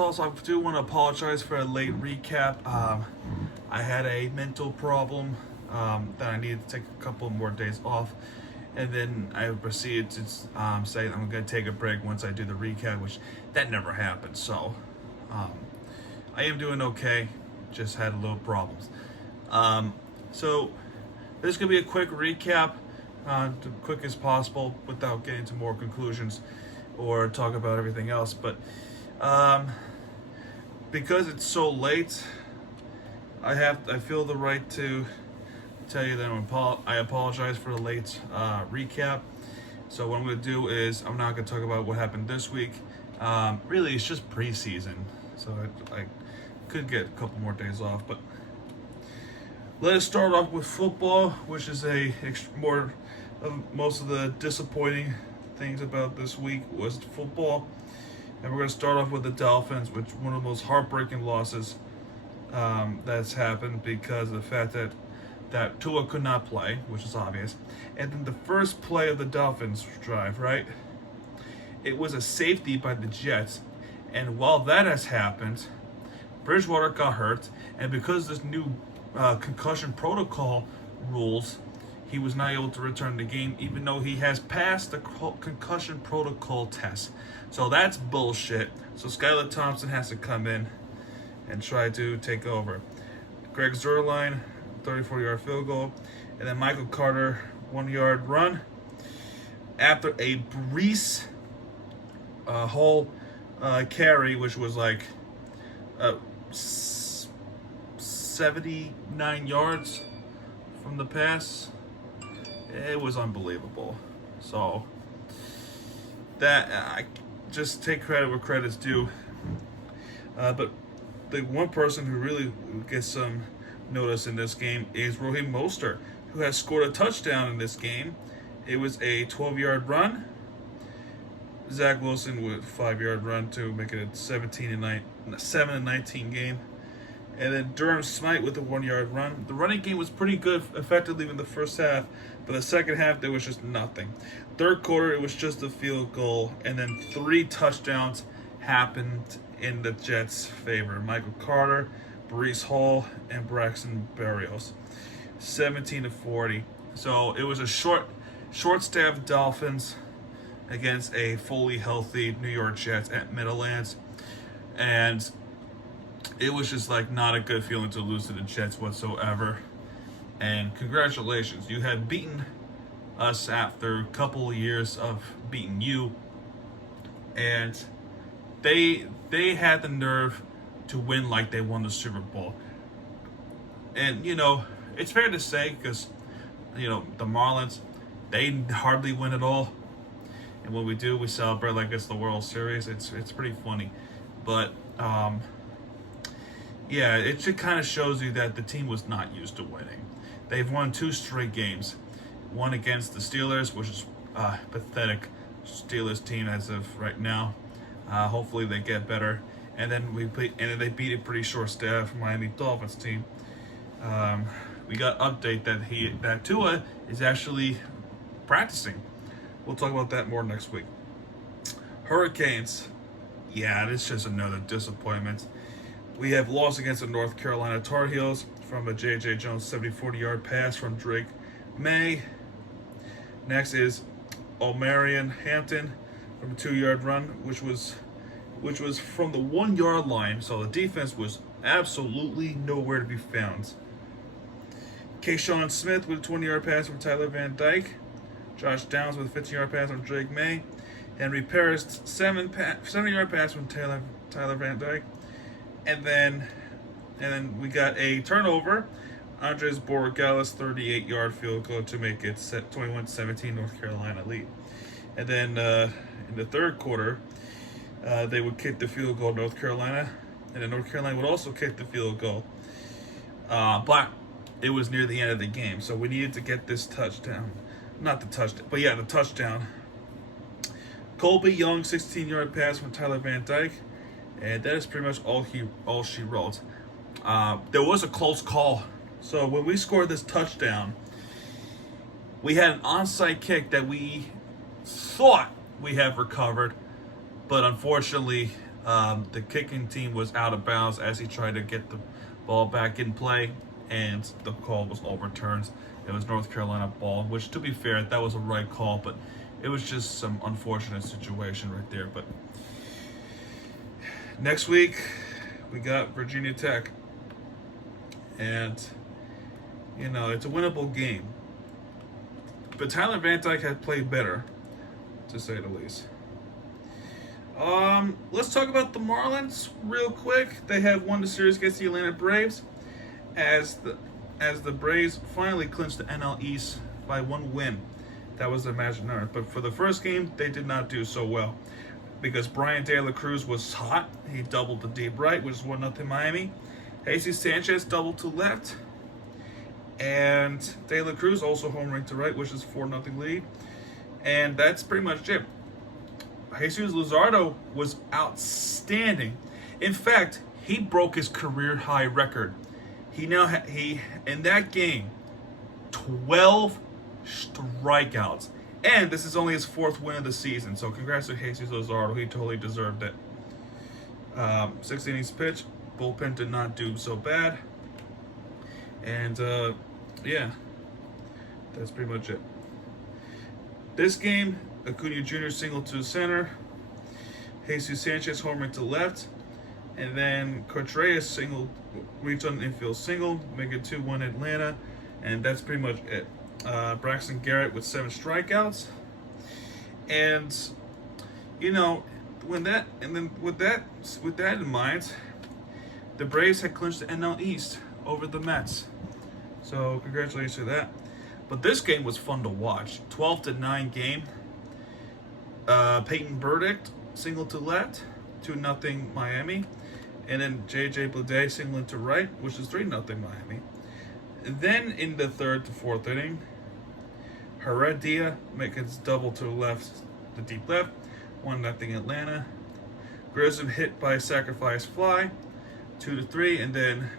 also, I do want to apologize for a late recap. I had a mental problem that I needed to take a couple more days off. And then I proceeded to say I'm going to take a break once I do the recap, which that never happened. So I am doing okay, just had a little problems. So this is going to be a quick recap, as quick as possible without getting to more conclusions or talk about everything else. But because it's so late, I feel the right to tell you that I apologize for the late recap. So what I'm going to do is I'm not going to talk about what happened this week. Really, it's just preseason, so I could get a couple more days off. But let us start off with football, which is more of most of the disappointing things about this week was football. And we're going to start off with the Dolphins, which one of the most heartbreaking losses that's happened because of the fact that Tua could not play, which is obvious. And then the first play of the Dolphins drive, right? It was a safety by the Jets. And while that has happened, Bridgewater got hurt. And because this new concussion protocol rules, he was not able to return the game, even though he has passed the concussion protocol test. So that's bullshit. So Skylar Thompson has to come in and try to take over. Greg Zuerlein, 34-yard field goal. And then Michael Carter, 1-yard run. After a Breece Hall carry, which was like 79 yards from the pass. It was unbelievable. So that I just take credit where credit's due. But the one person who really gets some notice in this game is Raheem Mostert, who has scored a touchdown in this game. It was a 12-yard run. Zach Wilson with a 5-yard run to make it a 7-19 game. And then Durham Smythe with a 1-yard run. The running game was pretty good effectively in the first half, but the second half there was just nothing. Third quarter it was just a field goal, and then 3 touchdowns happened in the Jets' favor. Michael Carter, Breece Hall, and Braxton Berrios. 17-40. So it was a short-staffed Dolphins against a fully healthy New York Jets at Meadowlands. And it was just like not a good feeling to lose to the Jets whatsoever. And congratulations, you had beaten us after a couple of years of beating you. And they had the nerve to win like they won the Super Bowl. And, it's fair to say because, the Marlins, they hardly win at all. And when we do, we celebrate like it's the World Series. It's pretty funny. But, yeah, it just kind of shows you that the team was not used to winning. They've won 2 straight games. One against the Steelers, which is a pathetic Steelers team as of right now. Hopefully they get better. And then they beat a pretty short-staffed Miami Dolphins team. We got update that Tua is actually practicing. We'll talk about that more next week. Hurricanes. Yeah, it's just another disappointment. We have lost against the North Carolina Tar Heels from a J.J. Jones 70-40-yard pass from Drake May. Next is O'Marion Hampton from a 2-yard run, which was from the 1-yard line, so the defense was absolutely nowhere to be found. Kayshawn Smith with a 20-yard pass from Tyler Van Dyke. Josh Downs with a 15-yard pass from Drake May. Henry Paris, 7-yard pass from Tyler Van Dyke. And then we got a turnover. Andres Borregales, 38-yard field goal to make it 21-17 North Carolina lead. And then in the third quarter, they would kick the field goal, North Carolina. And then North Carolina would also kick the field goal. But it was near the end of the game, so we needed to get this touchdown. Not the touchdown, but yeah, the touchdown. Colby Young, 16-yard pass from Tyler Van Dyke. And that is pretty much all she wrote. There was a close call. So when we scored this touchdown, we had an onside kick that we thought we had recovered, but unfortunately The kicking team was out of bounds as he tried to get the ball back in play, and the call was overturned. It was North Carolina ball, which, to be fair, that was a right call, but it was just some unfortunate situation right there. But next week, we got Virginia Tech, and it's a winnable game. But Tyler Van Dyke had played better, to say the least. Let's talk about the Marlins real quick. They have won the series against the Atlanta Braves, as the Braves finally clinched the NL East by one win. That was their magic number. But for the first game, they did not do so well because Brian De La Cruz was hot. He doubled to deep right, which is 1-0 Miami. Jesus Sanchez doubled to left. And De La Cruz also homering to right, which is 4-0 lead. And that's pretty much it. Jesus Luzardo was outstanding. In fact, he broke his career high record. He in that game, 12 strikeouts. And this is only his 4th win of the season. So congrats to Jesus Luzardo. He totally deserved it. 6 innings pitch. Bullpen did not do so bad. And yeah, that's pretty much it. This game, Acuna Jr. single to center. Jesus Sanchez homer to left. And then Contreras single, reach on the infield single, make it 2-1 Atlanta. And that's pretty much it. Braxton Garrett with 7 strikeouts. And, with that in mind, the Braves had clinched the NL East over the Mets. So congratulations to that. But this game was fun to watch. 12-9 game. Peyton Burdick single to left, 2-0 Miami. And then J.J. Bleday single to right, which is 3-0 Miami. And then in the 3rd to 4th inning, Heredia making his double to the left, the deep left, 1-0 Atlanta. Grissom hit by a sacrifice fly, 2-3, and then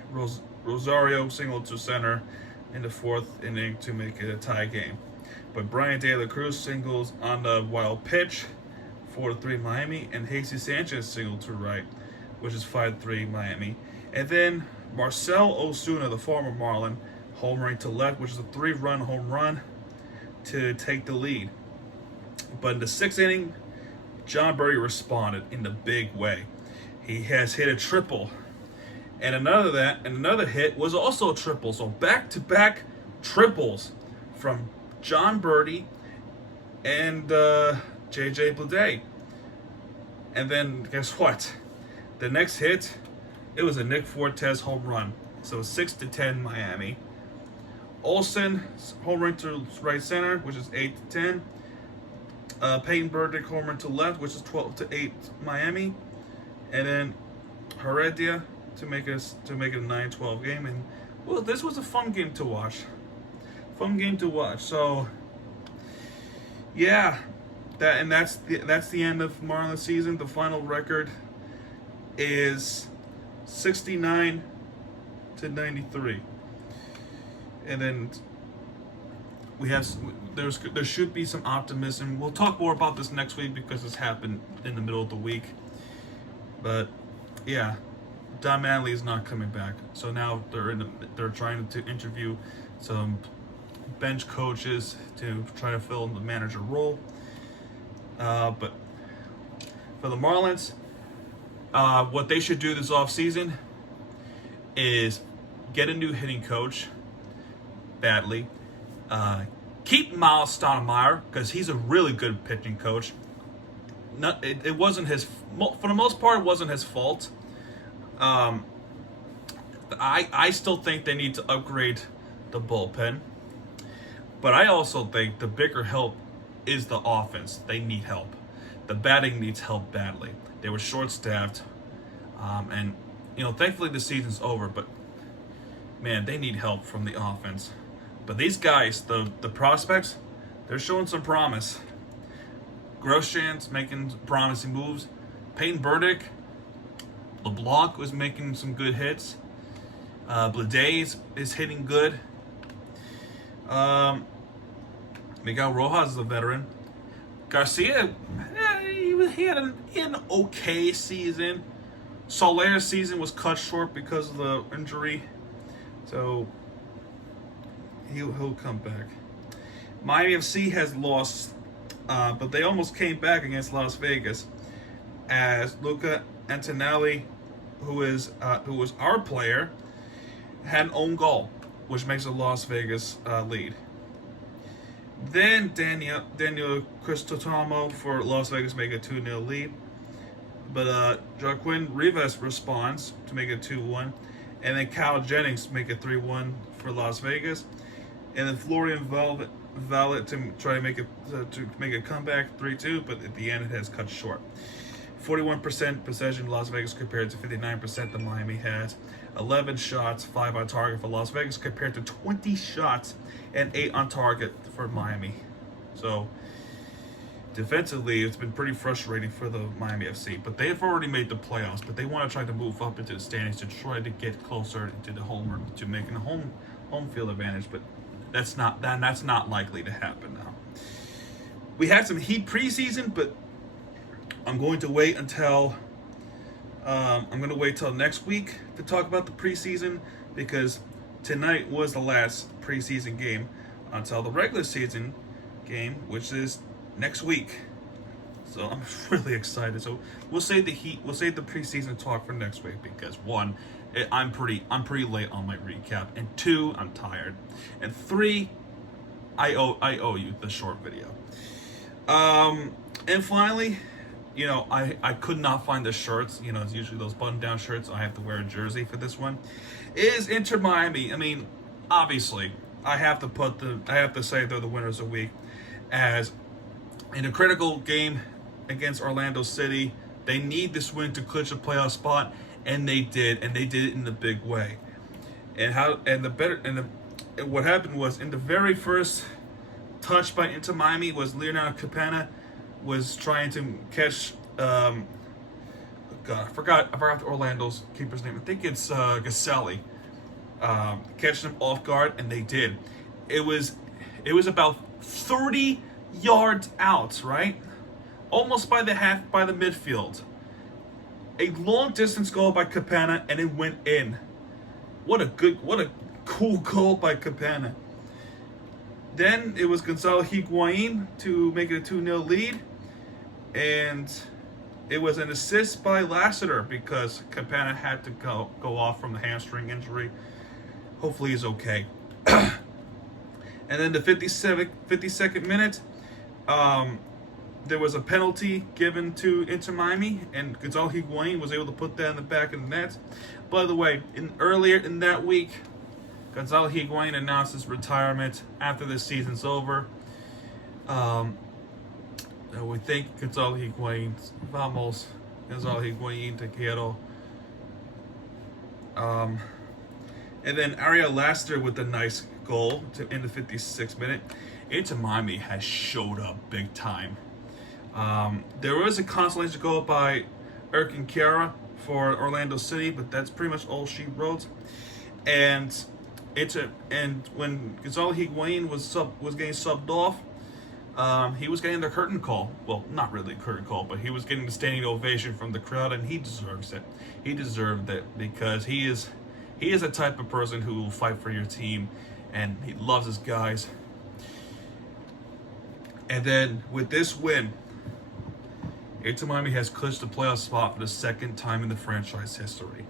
Rosario single to center in the 4th inning to make it a tie game. But Brian De La Cruz singles on the wild pitch, 4-3 Miami, and Jesus Sanchez single to right, which is 5-3 Miami. And then Marcell Ozuna, the former Marlin, homering to left, which is a 3-run home run to take the lead. But in the 6th inning, John Burry responded in the big way. He has hit a triple. And another hit was also a triple. So back-to-back triples from John Birdie and J.J. Bleday. And then guess what? The next hit, it was a Nick Fortes home run. So 6-10 Miami. Olsen home run to right center, which is 8-10. Peyton Burdick home run to left, which is 12-8 Miami. And then Heredia to make it a 9-12 game. And well, this was a fun game to watch. So yeah, that's the end of Marlins season. The final record is 69-93. And then there should be some optimism. We'll talk more about this next week because this happened in the middle of the week. But yeah, Don Manley is not coming back. So now they're trying to interview some bench coaches to try to fill in the manager role. But for the Marlins, what they should do this offseason is get a new hitting coach badly. Keep Miles Stoudemire because he's a really good pitching coach. It wasn't his, for the most part, it wasn't his fault. I still think they need to upgrade the bullpen. But I also think the bigger help is the offense. They need help. The batting needs help badly. They were short-staffed. And, thankfully the season's over. But, man, they need help from the offense. But these guys, the prospects, they're showing some promise. Groshans making promising moves. Peyton Burdick, LeBlanc was making some good hits. Bleday is hitting good. Miguel Rojas is a veteran. Garcia, he had an okay season. Solaire's season was cut short because of the injury, so he'll come back. Miami FC has lost, but they almost came back against Las Vegas, as Luca Antonelli, who was our player, had an own goal, which makes a Las Vegas lead. Then Daniel Cristotomo for Las Vegas make a 2-0 lead. But Joaquin Rivas responds to make it 2-1. And then Kyle Jennings make it 3-1 for Las Vegas. And then Florian Vallet to try to make a comeback 3-2, but at the end it has cut short. 41% possession Las Vegas compared to 59% that Miami has. 11 shots, 5 on target for Las Vegas compared to 20 shots and 8 on target for Miami. So defensively, it's been pretty frustrating for the Miami FC, but they've already made the playoffs. But they want to try to move up into the standings to try to get closer to the home, to making a home field advantage. But that's not likely to happen now. We had some Heat preseason, but I'm going to wait until next week to talk about the preseason, because tonight was the last preseason game until the regular season game, which is next week. So I'm really excited. So we'll save the preseason talk for next week, because one, I'm pretty late on my recap, and two, I'm tired, and three, I owe you the short video. And finally, I could not find the shirts. It's usually those button-down shirts. I have to wear a jersey for this one. Is Inter Miami? I mean, obviously, I have to say they're the winners of the week, as in a critical game against Orlando City, they need this win to clinch a playoff spot, and they did it in a big way. And what happened was, in the very first touch by Inter Miami, was Leonardo Campana was trying to catch. God, I forgot Orlando's keeper's name. I think it's Gaselli. Catching him off guard, and they did. It was about 30 yards out, right? Almost by the midfield. A long distance goal by Campana, and it went in. What a cool goal by Campana. Then it was Gonzalo Higuain to make it a 2-0 lead, and it was an assist by Lassiter, because Campana had to go off from the hamstring injury. Hopefully he's okay. And then the 52nd minute, there was a penalty given to Inter Miami, and Gonzalo Higuain was able to put that in the back of the net. By the way, earlier in that week, Gonzalo Higuain announced his retirement after the season's over. We thank Gonzalo Higuain. Vamos, Gonzalo Higuain, te quiero. And then Ariel Lassiter with a nice goal in the 56th minute. Inter Miami has showed up big time. There was a consolation goal by Erkin Kara for Orlando City, but that's pretty much all she wrote. And when Gonzalo Higuain was getting subbed off, he was getting the curtain call. Well, not really a curtain call, but he was getting the standing ovation from the crowd, and he deserves it. He deserved it, because he is a type of person who will fight for your team, and he loves his guys. And then with this win, Inter Miami has clinched the playoff spot for the second time in the franchise history.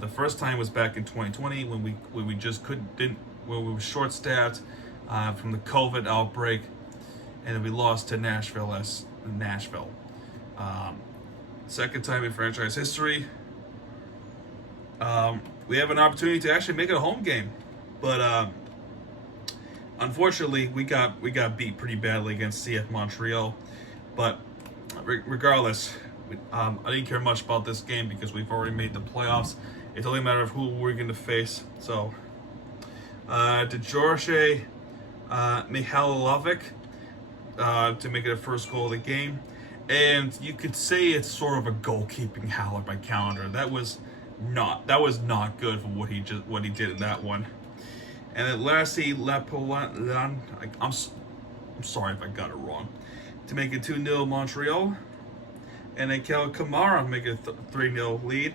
The first time was back in 2020 when we were short-staffed from the COVID outbreak, and then we lost to Nashville. Second time in franchise history. We have an opportunity to actually make it a home game, but unfortunately we got beat pretty badly against CF Montreal. But regardless, I didn't care much about this game because we've already made the playoffs. It's only a matter of who we're going to face. So, to George Mihailovic to make it a first goal of the game. And you could say it's sort of a goalkeeping howler by calendar. That was not good for what he did in that one. And then lastly, I'm sorry if I got it wrong. to make it 2-0 Montreal, and then Kel Kamara make it 3-0 lead.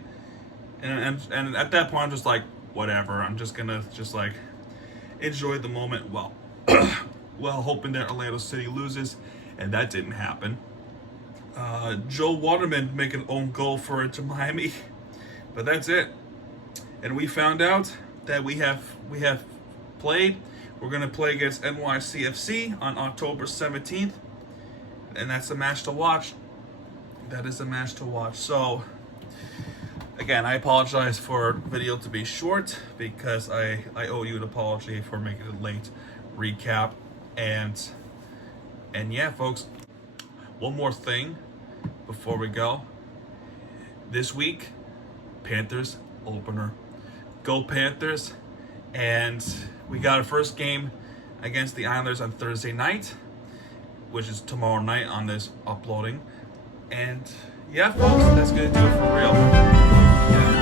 And at that point, I'm just like, whatever. I'm just gonna like enjoy the moment while hoping that Orlando City loses, and that didn't happen. Joe Waterman make an own goal for it to Miami, but that's it. And we found out that we have played. We're gonna play against NYCFC on October 17th, and that's a match to watch. That is a match to watch. So again, I apologize for video to be short because I owe you an apology for making it late recap. And yeah, folks, one more thing before we go. This week, Panthers opener. Go Panthers. And we got a first game against the Islanders on Thursday night, which is tomorrow night on this uploading. And yeah, folks, that's gonna do it for real. Yeah.